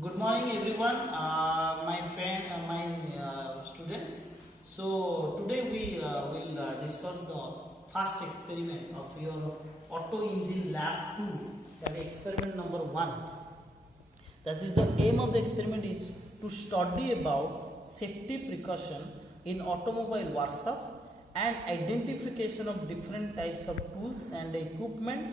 Good morning, everyone. My friend, my students. So today we will discuss the first experiment of your auto engine lab 2. That is experiment number 1. That is the aim of the experiment is to study about safety precaution in automobile workshop and identification of different types of tools and equipments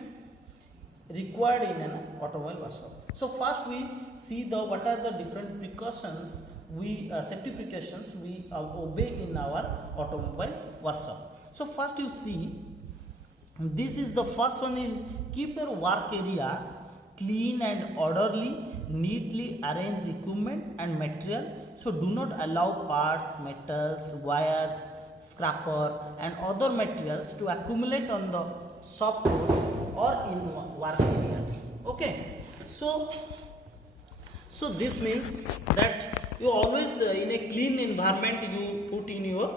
required in an automobile workshop. So first we see the what are the different precautions we safety precautions we obey in our automobile workshop. So first you see this is the first one is keep your work area clean and orderly, neatly arrange equipment and material. So do not allow parts, metals, wires, scrapper and other materials to accumulate on the shop floor or in work areas. Okay, so this means that you always in a clean environment you put in your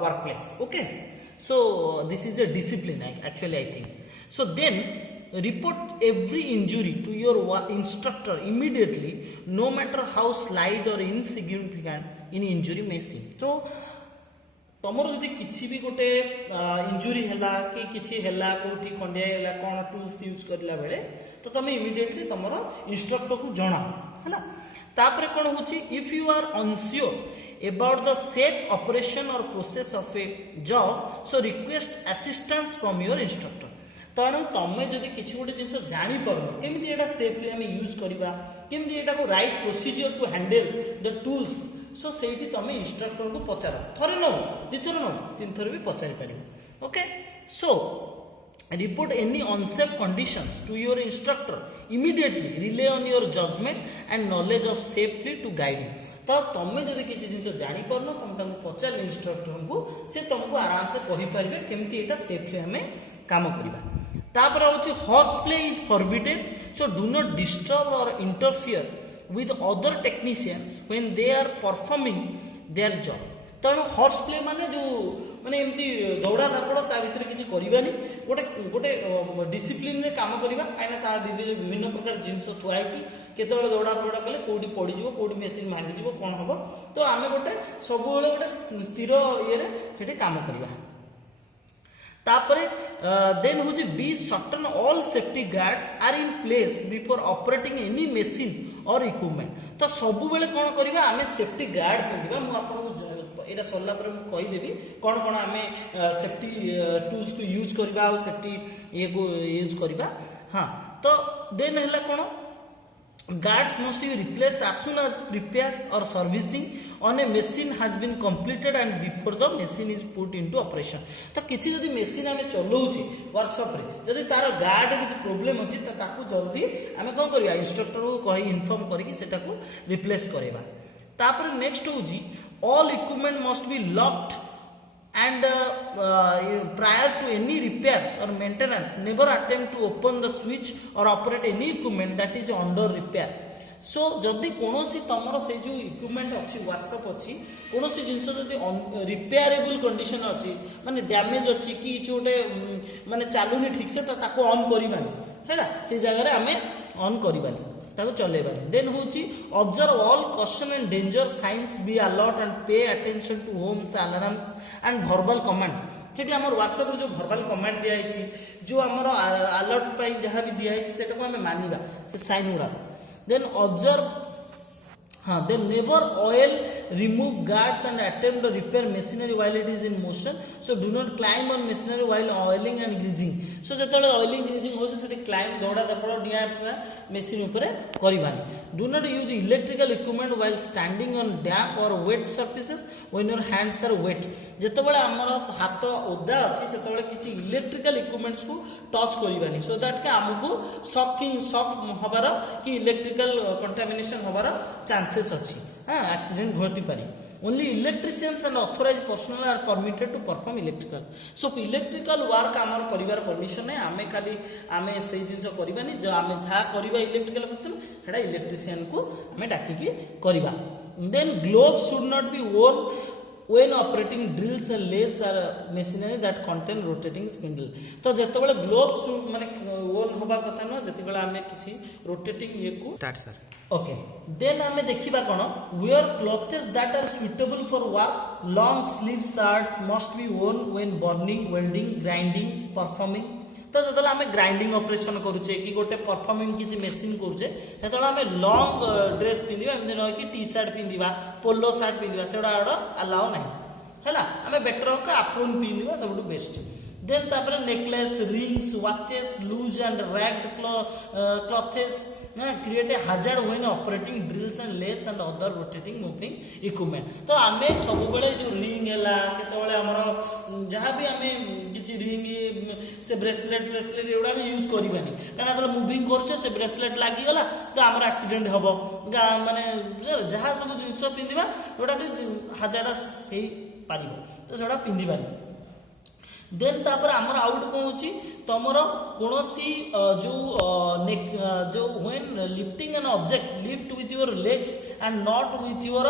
workplace. Okay, so this is a discipline actually I think. So then report every injury to your instructor immediately, no matter how slight or insignificant any injury may seem. So तुमर जदि किसी भी गोटे injury हैला कि किसी हैला कोठी खंडिया हैला कोन टूल्स यूज करला बेले तो तमे इमीडिएटली तुमर इंस्ट्रक्टर को जणा हैला तापरे कोन होची if you are unsure about the safe operation or process of a job so request assistance from your instructor तेणु तुम जदि किसी गोटे जिन जानी पारन केमिति एटा सेफली आम यूज करबा केमिति एटा को right procedure to handle the tools सो सेठी तमे इंस्ट्रक्टर को पचार थरे नो दिथर नो तीन थर भी पचारि पारिबो. Okay, so report any unsafe conditions to your instructor immediately, rely on your judgment and knowledge of safely to guide you. तो तमे जदि किसी जिन जानी पारन तुम तांको पचार इंस्ट्रक्टर को से तुमको आराम से कहि पारिबे केमिति एटा सेफली हमें काम करिबा. तापर होची horse play is forbidden, so do not disturb or interfere with other technicians when they are performing their job. तेणु हॉर्स प्ले माने जो माने एमती दौड़ा धापड़ ता भीतर किसी करबानी गोटे गोटे डिसिप्लिन रे काम करबा काइना ता विभिन्न प्रकार जिंस थुआई छि केतबेले दौड़ा पड़ा कले कोडी पड़ी जिवो कोडी मशीन भांगी जिवो कोन हबो तो आमे गोटे सब बेले गोटे स्थिर ये रे हेटे काम करबा. तापरे देन होची be certain all safety guards are in place before operating any machine or equipment. तो सब बेले कोन करबा आमे सेफ्टी गार्ड पिंदिबा मु आपन एटा सरला पर मु कहि देबी कोन कोन आमे सेफ्टी टूल्स को यूज करबा और सेफ्टी ये को यूज करबा. हां, तो देन हला कोन guards must be replaced as soon as repairs or servicing on a machine has been completed and before the machine is put into operation. तो किसी जदि machine आमे चलौछि वर्कशॉप रे जदि तार गार्ड किछि प्रॉब्लम अछि त ताकू जल्दी आमे कोन करिया इंस्ट्रक्टर को कहि इन्फॉर्म करि कि सेटा को रिप्लेस करेबा. तापर नेक्स्ट होछि all equipment must be locked and prior to any repairs or maintenance never attempt to open the switch or operate any equipment that is under repair. So जदि कोनोसी तमरो से जो इक्विपमेंट अछि वर्कशॉप अछि कोनोसी जिंस जदि रिपेयरेबल कंडीशन अछि माने डैमेज अछि कि छोटे माने चालुनी ठीक से ताको ऑन करिबानी हैला से जगह रे हमें ऑन करिबानी ताको चलेबानी. देन होची observe all caution and danger signs, be alert and pay attention to horns alarms and verbal commands. सेठी हमर व्हाट्सएप रे जो वर्बल कमांड दिया आइछि जो हमर अलर्ट पई जहां भी दिया आइछि सेटा को हमें मानिबा से साइन उडा. Then observe then never oil, remove guards and attempt to repair machinery while it is in motion. So do not climb on machinery while oiling and greasing. So जेतले oiling greasing होसे सेठी climb दौड़ा दपड़ डिया machine ऊपर करिबानी. Do not use electrical equipment while standing on damp or wet surfaces when your hands are wet. जेतबेले हमर हाथ ओदा अछि सेतबेले किछि electrical equipments को टच करिबानी सो दैट के हमकु शॉक हबार कि इलेक्ट्रिकल कंटामिनेशन हबार चांसेस अछि. हां, एक्सीडेंट घटी पारी. Only electricians and authorized personnel are permitted to perform electrical. So electrical work आमर करिवार परमिशन है आमे खाली आमे से जिंस करिबानी जो आमे जा करिबा इलेक्ट्रिकल पर्सन हेडा इलेक्ट्रिशियन को आमे डाकी के करिबा. Then gloves should not be worn when operating drills and lathes are machinery that contain rotating spindle. तो जेतेबेले ग्लोव्स माने ओन होबा कथा न जेतेबेले आमे किछि रोटेटिंग ये को स्टार्ट सर ओके देन आमे देखिबा कोन wear clothes that are suitable for work. Long sleeve shirts must be worn when burning, welding, grinding, performing. तो जो आम ग्राइंडिंग ऑपरेशन करुचे कि गोटे परफॉर्मिंग किसी मेसीन करुचे जो आम लॉन्ग ड्रेस पिंधा एमती न कि टी सार्ट पिंधा पोलो सार्ट पिंधा से अलाउ ना है आम बेटर हो आप्रोन पिंधा सब बेस्ट देन तापर necklace rings watches loose and ragged clothes create a hazard when operating drills and lathes and other rotating moving equipment. तो आमे सब बेले जो रिंग हैला केतबेले हमर जहां भी आमे किछि रिंग से ब्रेसलेट एउडा भी यूज करबानी काना तो मूविंग करछे से ब्रेसलेट लागी गला तो हमर एक्सीडेंट हबो माने जहां सब जिंस पिंदिबा एउडा कि hazardous हे पारिबो तो सेडा पिंदिबानी देन तापर आमर आउट कौन होची तमर कोनोसी जो when lifting an object lift with your legs and not with your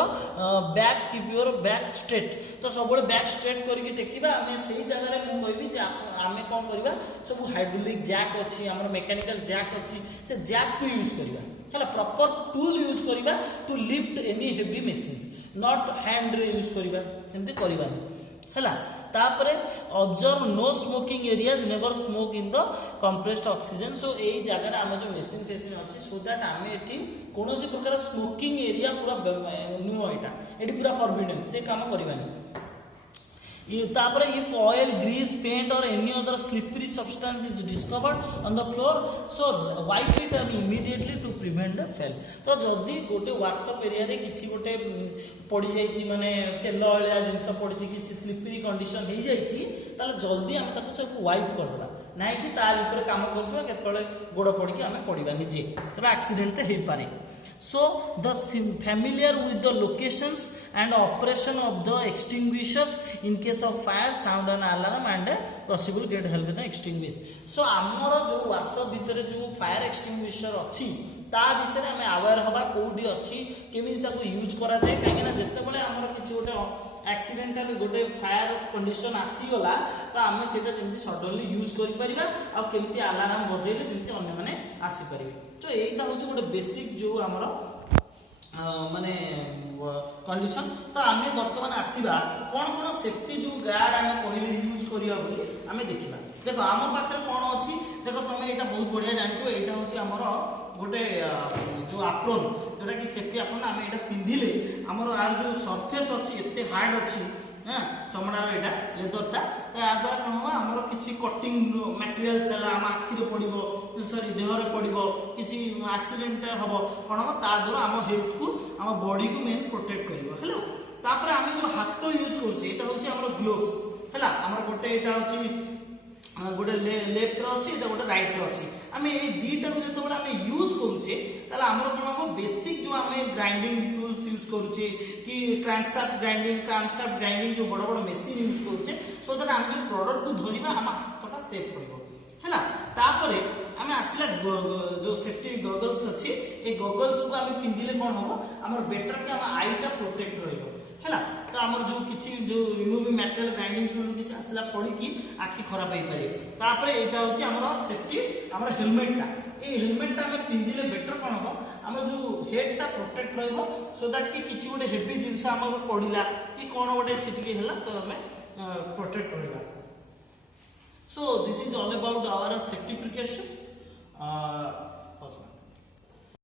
back keep your back straight तो सब बैक स्ट्रेट करके टेकिबा आमे सेही जगह रे मु कहबी जे आमे कोन करबा सब हाइड्रोलिक जैक अछि हमर मैकेनिकल जैक अछि से जैक को यूज करबा हला प्रॉपर टूल यूज करबा to lift any heavy machines not hand रे यूज करबा सेमते करबा हला तापरे observe no smoking areas never smoke in the compressed oxygen सो एई जगह आम जो मेसीन फेसिन अछि सो दैट आम एठी कोनोसी प्रकार स्मोकिंग एरिया पूरा नुह एटा एठी पूरा फॉरबिडन से काम करबानी तापर if oil grease paint or any other slippery substance is discovered on the floor so wipe it immediately to prevent the fall तो जदी गोटे वर्कशॉप एरिया रे किछि गोटे पड़ी जाइछि माने तेल वाला जिंस पड़ी किछि स्लिपरी कंडीशन हो जाइछि ताले जल्दी हम ताको सब वाइप कर देबा नाही कि तार ऊपर काम करथबा केतले गोड़ पड़ी कि हमें पड़ीबा निजे तबे एक्सीडेंट हे पारे so the familiar with the locations and operation of the extinguishers in case of fire sound an alarm and possible get help with the extinguish so amoro jo workshop भितर जो फायर एक्सटिंग्विशर अछि ता विषय हमें aware हबा कोडी अछि केमी ताको यूज करा जाय काहे ना जत्ते बळे हमरो किछि गोटे एक्सीडेंटल गोटे फायर कंडीशन आसी गला तो आमे सेटा जेमति सडनली यूज करि परिबा आ केमति अलार्म बजेले जेमति अन्य माने आसी परिबे तो एटा होची गोटे बेसिक जो हमरो माने कंडीशन तो आमे वर्तमान आसीबा कोन सेफ्टी जो गार्ड आमे पहिले यूज करिया बोली आमे देखिबा देखो आम पाखरे कोन अछि देखो तुम एटा बहुत बढ़िया जानिथो एटा होची हमरो गोटे जो एप्रोन जोटा कि सेफ्टी एप्रोन आमे एटा पिंधिले हमरो आर जो सरफेस अछि एते हार्ड अछि हां चमड़ार एटा लेदरटा तो या द्वारा कोन होबा हमरो किछि कटिंग मटेरियल्स हला हम आखि रे पडिबो सॉरी देह रे पडिबो किछि एक्सीडेंट हबो कोन होबा ता द्वारा हम हेल्थ को हम बॉडी को मेन प्रोटेक्ट करिवो हला तापर आमे जो हाथ यूज करछे एटा होची हमरो ग्लोव्स हला हमर गोटे एटा होची गोटे लेफ्ट रो अछि एटा गोटे राइट रो अछि आमे ए दीटा को जतो बडा आमे यूज करूचे ताला हमर कोन हो बेसिक जो आमे ग्राइंडिंग टूल्स यूज करूचे कि क्रैंकशाफ्ट ग्राइंडिंग जो बड़ बड़ मशीन यूज करूचे सो दैट आमे जो प्रोडक्ट को धरिबा हम हाथटा सेफ करबो हैला तापरे आमे आसिला जो सेफ्टी गॉगल्स अछि ए गॉगल्स को आमे पिंदिले कोन हो हमर बेटर के हम आईटा प्रोटेक्ट रहइबो हैला तो हमर जो किछि जो रिमूविंग मटेरियल ग्राइंडिंग टूल किछि आसिला पड़ी कि आखि खराब होई पारे तापरे एटा होछि हमर सेफ्टी हमर हेलमेटटा ए हेलमेटटा हम पिंदिले बेटर कोन हो हमर जो हेडटा प्रोटेक्ट रहइबो सो दैट कि किछि गोटे हेवी जिंस हमर पडिला कि कोन गोटे छिटकी हैला तो हमें protect रहइबा so this is all about our safety precautions